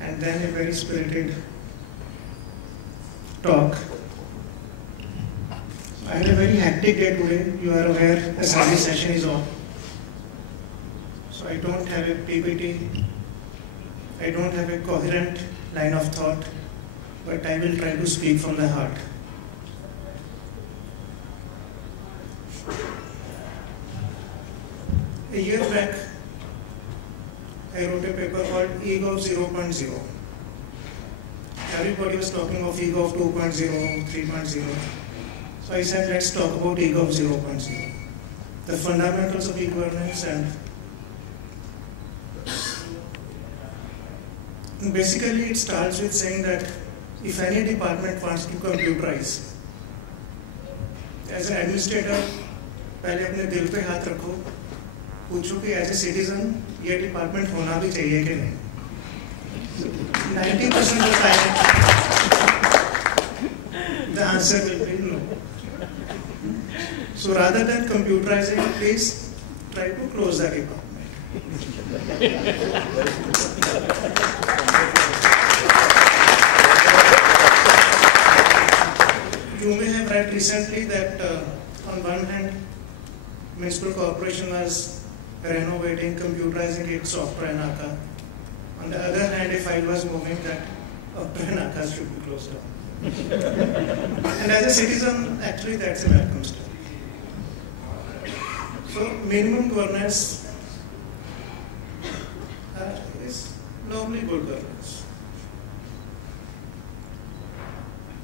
and then a very spirited talk. I had a very hectic day today. You are aware the Sunday session is on. So I don't have a PPT. I don't have a coherent line of thought, but I will try to speak from the heart. A year back, I wrote a paper called Ego 0.0. Everybody was talking of Ego of 2.0, 3.0. So I said, let's talk about Ego of 0.0. The fundamentals of e-governance, and basically it starts with saying that if any department wants to computerize, as an administrator, पहले अपने दिल पे हाथ रखो, पूछो कि as a citizen ये department होना भी चाहिए कि नहीं. 90% of the time, the answer will be no. So rather than computerizing, please try to close the department. You may have read recently that on one hand, Municipal Corporation was renovating, computerizing its software NACA. On the other hand, a file was moving that software NACA should be closed down. And as a citizen, actually that's a welcome step. So minimum governance is normally good governance.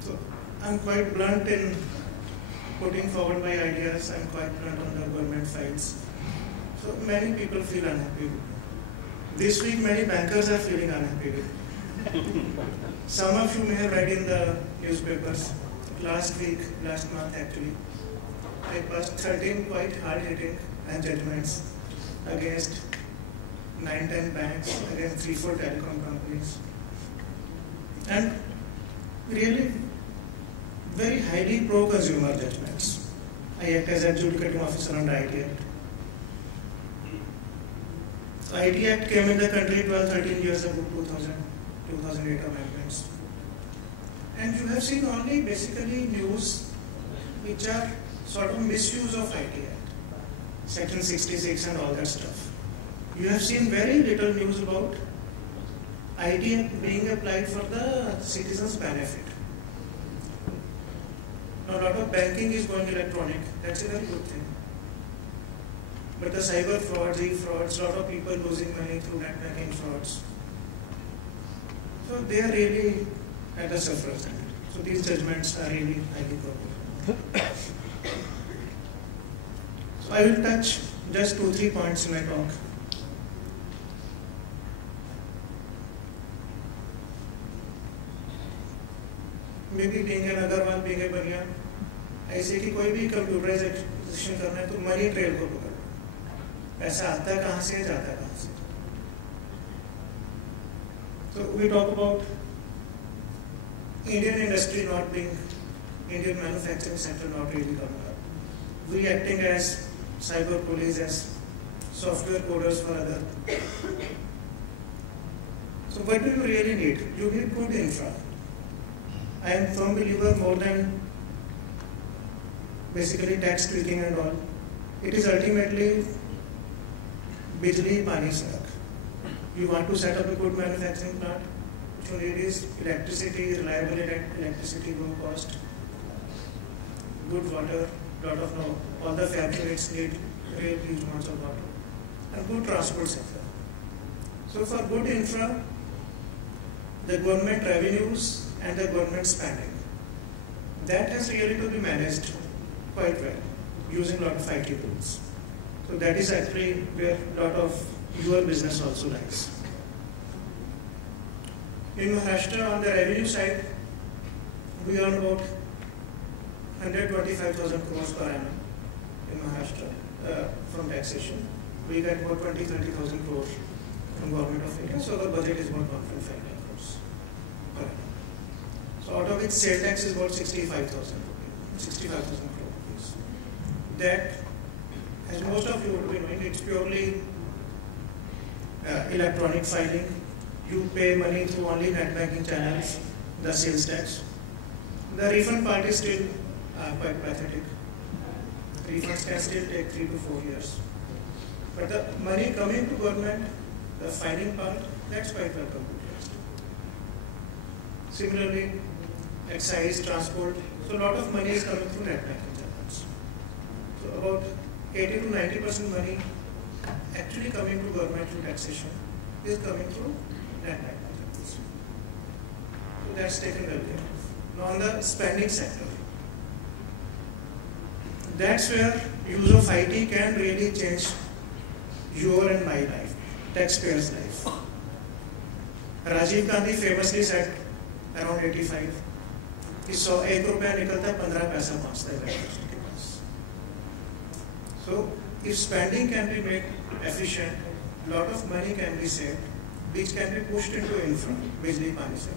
So I'm quite blunt in putting forward my ideas. I'm quite blunt on the government files. So many people feel unhappy with me. This week many bankers are feeling unhappy with me. Some of you may have read in the newspapers, last month actually, I passed 13 quite hard-hitting judgments against 9-10 banks, against 3-4 telecom companies. And really very highly pro-consumer judgments. I act as adjudicating officer under IT Act. So IT Act came in the country 12-13 years ago, 2008 amendments. And you have seen only basically news which are sort of misuse of IT Act. Section 66 and all that stuff. You have seen very little news about IT Act being applied for the citizens' benefit. Now, a lot of banking is going electronic. That's a very good thing. But the cyber frauds, e-frauds, a lot of people losing money through net banking frauds. So they are really at a sufferer's end. So these judgments are really highly probable. So I will touch just 2-3 points in my talk. Maybe being an Agarwal, being a Banyan, ऐसे कि कोई भी computerisation करना है तो money trail को पकड़ो. पैसा आता कहाँ से, जाता कहाँ से. So we talk about Indian industry not being, Indian manufacturing sector not really coming up. We acting as cyber police, as software coders for other. So what do you really need? You need good infra. I am firm believer more than basically tax tweaking and all. It is ultimately bijli, pani, sadak. You want to set up a good manufacturing plant, what you need is electricity, reliable electricity, low cost, good water, all the fabricates need real huge amounts of water, and good transport sector. So for good infra, the government revenues and the government spending, that has really to be managed quite well, using a lot of IT tools. So that is actually where a lot of your business also lies. In Maharashtra, on the revenue side, we earn about 125,000 crores per annum in Maharashtra from taxation. We get about 20-30,000 crores from Government of India, so our budget is about 1.5 lakh crores per annum. So out of which sale tax is about 65,000 crore rupees. That, as most of you would be knowing, it's purely electronic filing. you pay money through only net banking channels, the sales tax. The refund part is still quite pathetic. Refunds can still take 3 to 4 years. But the money coming to government, the filing part, that's quite welcome. Similarly, excise, transport, so a lot of money is coming through net banking channels. So about 80 to 90% money actually coming to government through taxation is coming through net banking channels. So that's taken well care of. Now on the spending sector, that's where use of IT can really change your and my life, taxpayers' life. Rajiv Gandhi famously said around 85, कि 101 रुपया निकलता 15 पैसा पहुंचता है के पास. So if spending can be made efficient, lot of money can be saved, which can be pushed into infra, बिजली पानी से.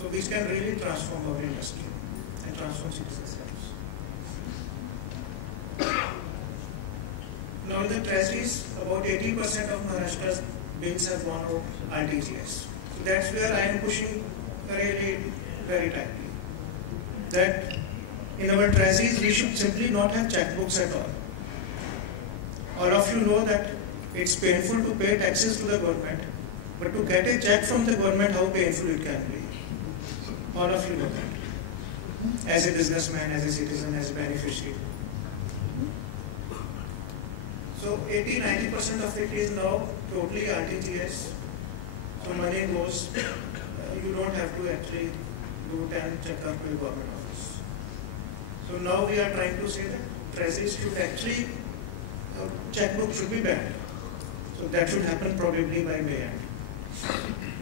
So which can really transform our industry and transform citizens' lives. Now in the treasuries, about 80% of Maharashtra's bills have gone out RTGS. So that's where I am pushing really very tightly. That in our treasuries we should simply not have checkbooks at all. All of you know that it's painful to pay taxes to the government, but to get a check from the government, how painful it can be. All of you know that. As a businessman, as a citizen, as a beneficiary. So 80-90% of it is now totally RTGS. So money goes, you don't have to actually do 10 check-up to a government office. So now we are trying to say that treasuries should actually, checkbook should be banned. So that should happen probably by May end.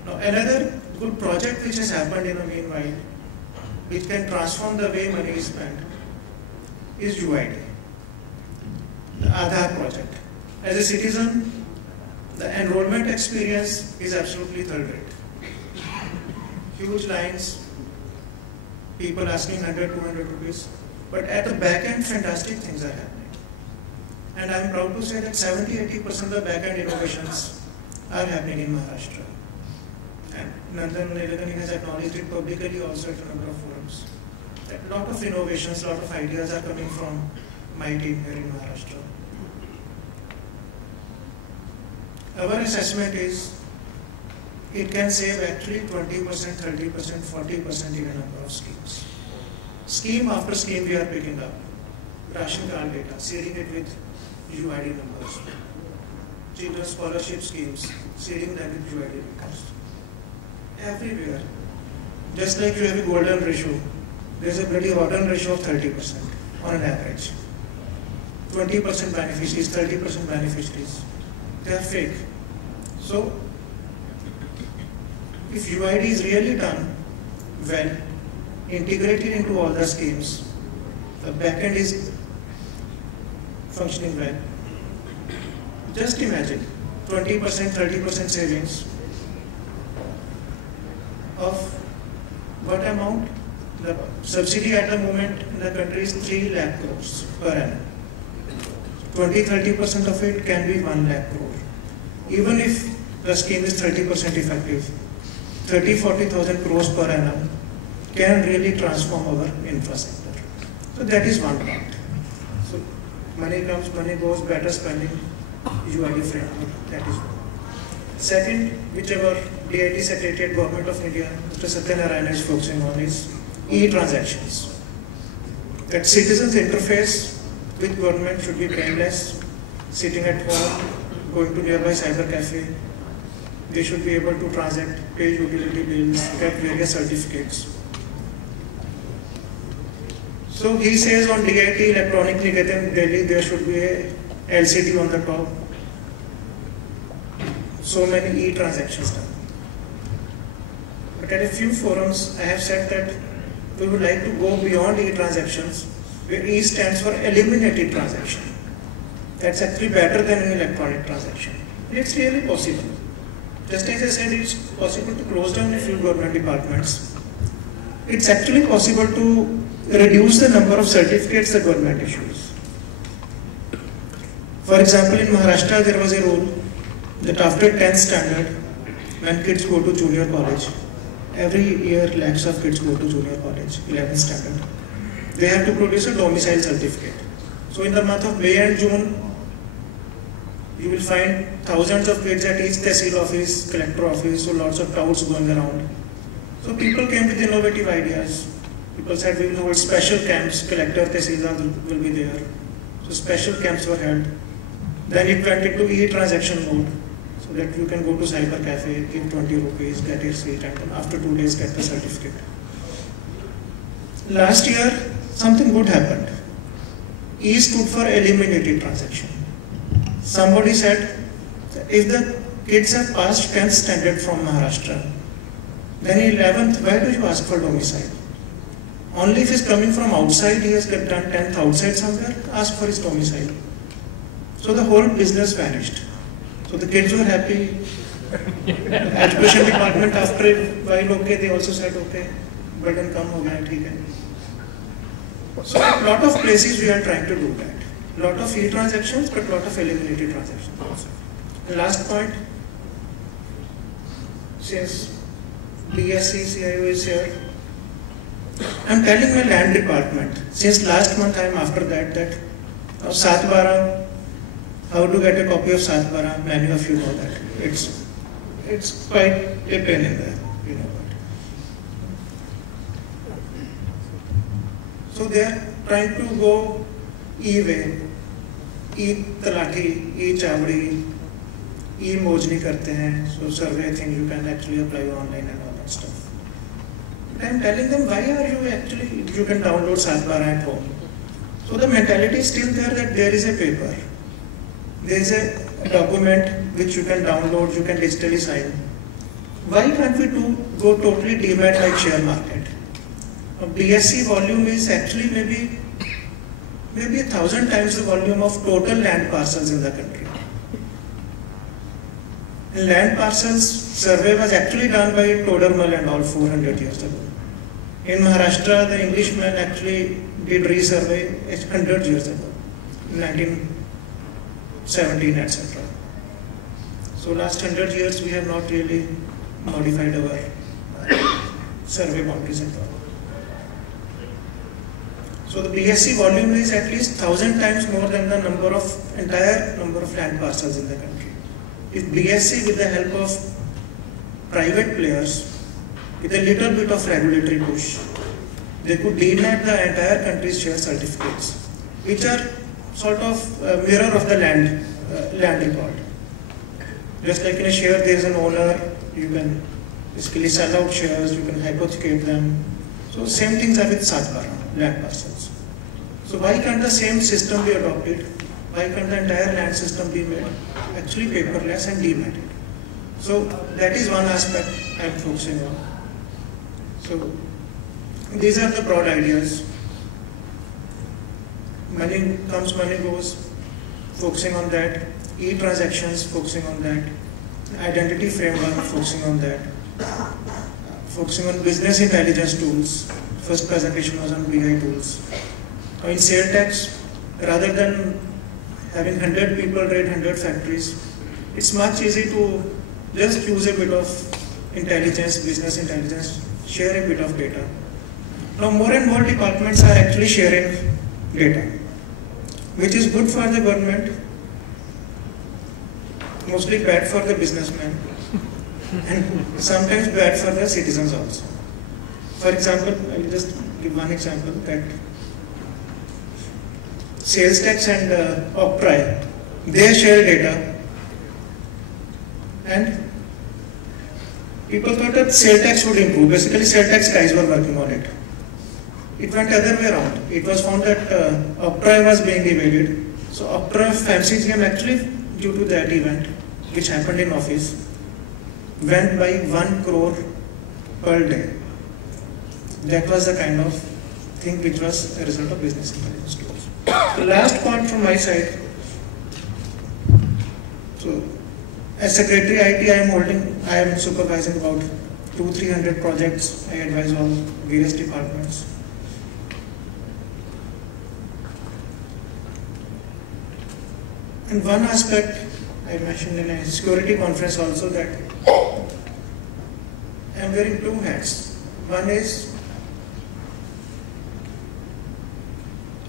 Now another good project which has happened in the meanwhile, which can transform the way money is spent, is UID. The Aadhaar project. As a citizen, the enrollment experience is absolutely third rate. Huge lines, people asking 100, 200 rupees, but at the back end, fantastic things are happening. And I am proud to say that 70-80% of the back end innovations are happening in Maharashtra. And Nandan Nilekani has acknowledged it publicly also at a number of forums. A lot of innovations, a lot of ideas are coming from my team here in Maharashtra. Our assessment is it can save actually 20%, 30%, 40% in a number of schemes. Scheme after scheme we are picking up. Ration card data, seeding it with UID numbers. Children's scholarship schemes, seeding them with UID numbers. Everywhere. Just like you have a golden ratio, there is a bloody golden ratio of 30% on an average. 20% beneficiaries, 30% beneficiaries. They are fake. So, if UID is really done well, integrated into all the schemes, the backend is functioning well. Just imagine 20%, 30% savings of what amount? The subsidy at the moment in the country is 3 lakh crores per annum. 20-30% of it can be 1 lakh crore. Even if the scheme is 30% effective, 30-40,000 crores per annum can really transform our infrastructure. So that is one part. So money comes, money goes, better spending, UID framework, that is one. Second, which our DIT Secretariat Government of India, Mr. Satyanarayana is focusing on is e-transactions. That citizens' interface with government should be painless, sitting at home, going to nearby cyber cafe. They should be able to transact, pay utility bills, get various certificates. So he says on DIT Electronic Niketan Delhi there should be a LCD on the top. So many e-transactions done. But at a few forums I have said that we would like to go beyond e-transactions, where E stands for eliminated transaction. That's actually better than an electronic transaction. And it's really possible. Just as I said, it's possible to close down a few government departments. It's actually possible to reduce the number of certificates the government issues. For example, in Maharashtra there was a rule that after 10th standard, when kids go to junior college, every year lakhs of kids go to junior college, 11th standard. They have to produce a domicile certificate. So in the month of May and June, you will find thousands of kids at each tehsil office, collector office, so lots of crowds going around. So people came with innovative ideas. People said we will hold special camps, collector tehsildar will be there. So special camps were held. Then it went into e-transaction mode, so that you can go to cyber cafe, give 20 rupees, get your seat, and then after 2 days get the certificate. Last year, something good happened. E stood for eliminated transaction. Somebody said, if the kids have passed 10th standard from Maharashtra, then in 11th, why do you ask for domicile? Only if he is coming from outside, he has done 10th outside somewhere, ask for his domicile. So the whole business vanished. So the kids were happy. Education department after a while, okay, they also said, okay, burden come ho gaya, theek hai. So a lot of places we are trying to do that. Lot of e-transactions, but lot of eliminated transactions also. And last point, since BSc CIO is here, I am telling my land department, since last month I am after that Satbara, how to get a copy of Satbara, many of you know that. It's quite a pain in the, you know what. So they are trying to go e-way, e-talaki, e-chavdi, e-mojni karte hain, so survey thing you can actually apply online and all that stuff. But I am telling them, why are you actually, you can download Satbara at home. So the mentality is still there that there is a paper. There is a document which you can download, you can digitally sign. Why can't we go totally demat like share market? A BSc volume is actually maybe 1,000 times the volume of total land parcels in the country. And land parcels survey was actually done by Todermal and all 400 years ago. In Maharashtra, the Englishman actually did resurvey 100 years ago, 1917, etc. So last 100 years we have not really modified our survey boundaries at all. So the BSc volume is at least 1,000 times more than the entire number of land parcels in the country. If BSc, with the help of private players, with a little bit of regulatory push, they could demat the entire country's share certificates, which are sort of a mirror of the land record. Just like in a share, there is an owner, you can basically sell out shares, you can hypothecate them. So same things are with Satbara, land parcels. So why can't the same system be adopted? Why can't the entire land system be made actually paperless and dematted? So that is one aspect I am focusing on. So these are the broad ideas. Money comes, money goes, focusing on that. E-transactions, focusing on that. Identity framework, focusing on that. Focusing on business intelligence tools. First presentation was on BI tools. In sale tax, rather than having 100 people raid 100 factories, it's much easy to just use a bit of intelligence, business intelligence, share a bit of data. Now more and more departments are actually sharing data, which is good for the government, mostly bad for the businessman, and sometimes bad for the citizens also. For example, I will just give one example that sales tax and Octroi, they share data, and people thought that sales tax would improve. Basically, sales tax guys were working on it. It went other way around. It was found that Octroi was being evaded. So Octroi fancy GM actually, due to that event, which happened in office, went by 1 crore per day. That was the kind of thing which was a result of business intelligence tools. The last point from my side. So, as Secretary IT, I am supervising about 200-300 projects. I advise all various departments. And one aspect I mentioned in a security conference also, that I'm wearing two hats. One is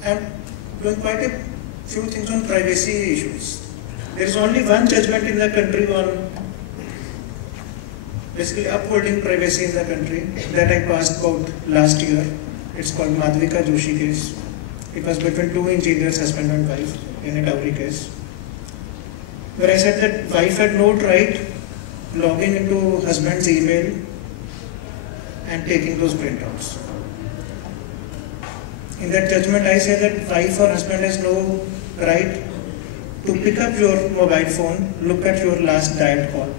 I'm doing quite a few things on privacy issues. There is only one judgment in the country on basically upholding privacy in the country that I passed about last year. It's called Madhvika Joshi case. It was between two engineers, husband and wife, in a dowry case, where I said that wife had no right logging into husband's email and taking those printouts. In that judgment, I say that wife or husband has no right to pick up your mobile phone, look at your last dialed call,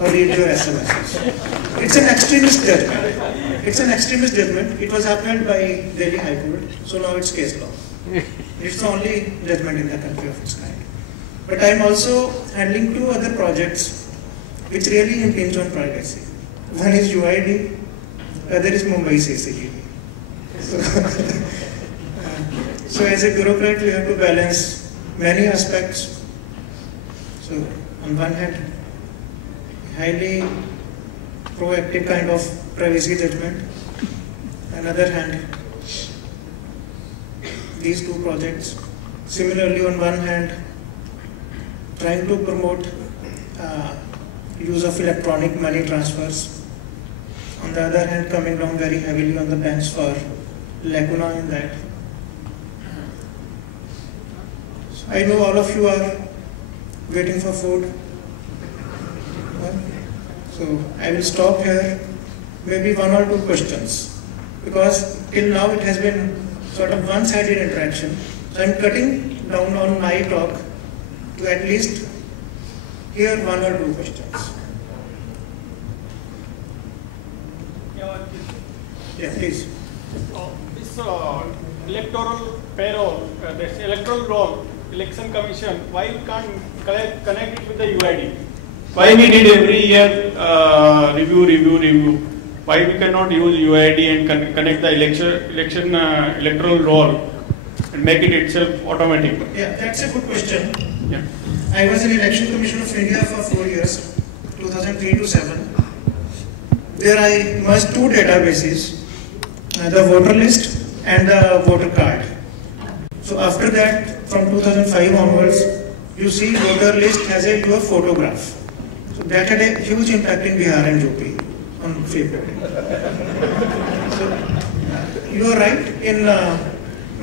or read your SMSs. It's an extremist judgment. It's an extremist judgment. It was upheld by Delhi High Court, so now it's case law. It's the only judgment in the country of its kind. But I am also handling two other projects which really impinge on privacy. One is UID, the other is Mumbai CCTV. So as a bureaucrat, we have to balance many aspects. So on one hand, highly proactive kind of privacy judgment. On the other hand, these two projects. Similarly, on one hand, trying to promote use of electronic money transfers. On the other hand, coming down very heavily on the banks for lacuna in that. So I know all of you are waiting for food. So I will stop here, maybe one or two questions, because till now it has been sort of one-sided interaction. So I'm cutting down on my talk to at least hear one or two questions. Yeah, please. This electoral payroll, this electoral roll, election commission, why we can't connect it with the UID? Why we need every year review? Why we cannot use UID and connect the election electoral roll and make it itself automatic? Yeah, that's a good question. Yeah. I was in Election Commission of India for 4 years, 2003 to 7. There I merged two databases, the voter list and the voter card. So after that, from 2005 onwards, you see voter list has your photograph. So that had a huge impact in Bihar and UP on fake voting. So you are right.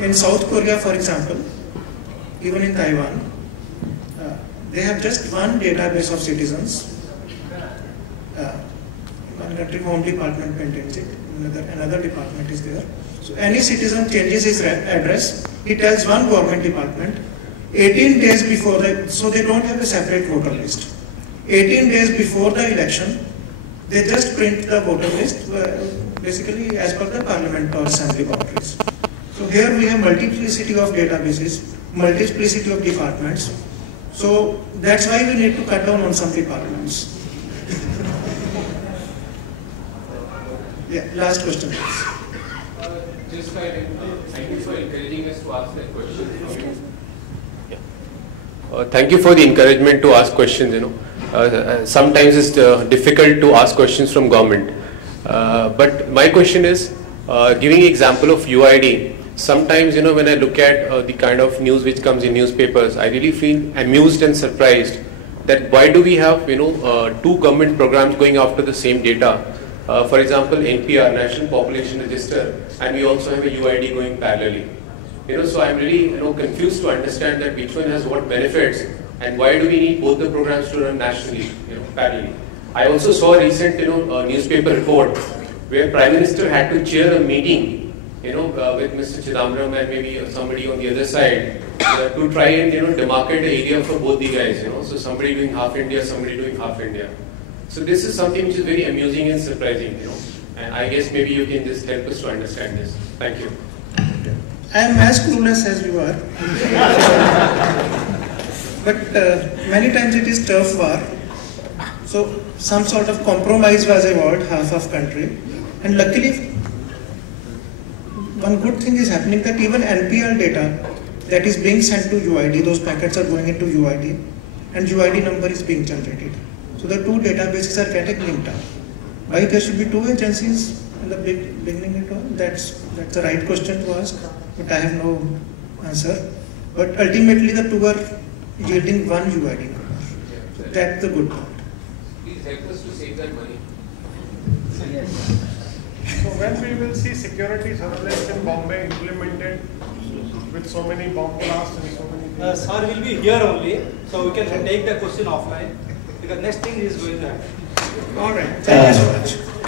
In South Korea, for example, even in Taiwan, they have just one database of citizens. One country home department maintains it. Another department is there. So any citizen changes his address, he tells one government department 18 days before so they don't have a separate voter list. 18 days before the election, they just print the voter list, basically as per the parliament or assembly boundaries. So here we have multiplicity of databases, multiplicity of departments. So that's why we need to cut down on some departments. Yeah, last question, please. Thank you for encouraging us to ask that question. Thank you for the encouragement to ask questions. Sometimes it's difficult to ask questions from government. But my question is, giving example of UID. Sometimes when I look at the kind of news which comes in newspapers, I really feel amused and surprised that why do we have two government programs going after the same data? For example, NPR, National Population Register, and we also have a UID going parallelly. So I'm really confused to understand that which one has what benefits and why do we need both the programs to run nationally, parallelly. I also saw a recent newspaper report where Prime Minister had to chair a meeting with Mr. Chidambaram and maybe somebody on the other side to try and demarcate the area for both the guys. So somebody doing half India, somebody doing half India. So this is something which is very amusing and surprising, and I guess maybe you can just help us to understand this. Thank you. I am as clueless as you are. But many times it is turf war. So some sort of compromise was evolved, half of country. And luckily, one good thing is happening that even NPR data that is being sent to UID, those packets are going into UID and UID number is being generated. So the two databases are getting linked up. Why there should be two agencies in the beginning at all? That's the right question to ask, but I have no answer. But ultimately the two are yielding one UID number. So that's the good part. Please help us to save that money. So when we will see security surveillance in Bombay implemented with so many bomb blasts and so many things? Sir will be here only, so we can take the question offline because next thing is going to happen. All right. Thank you so much.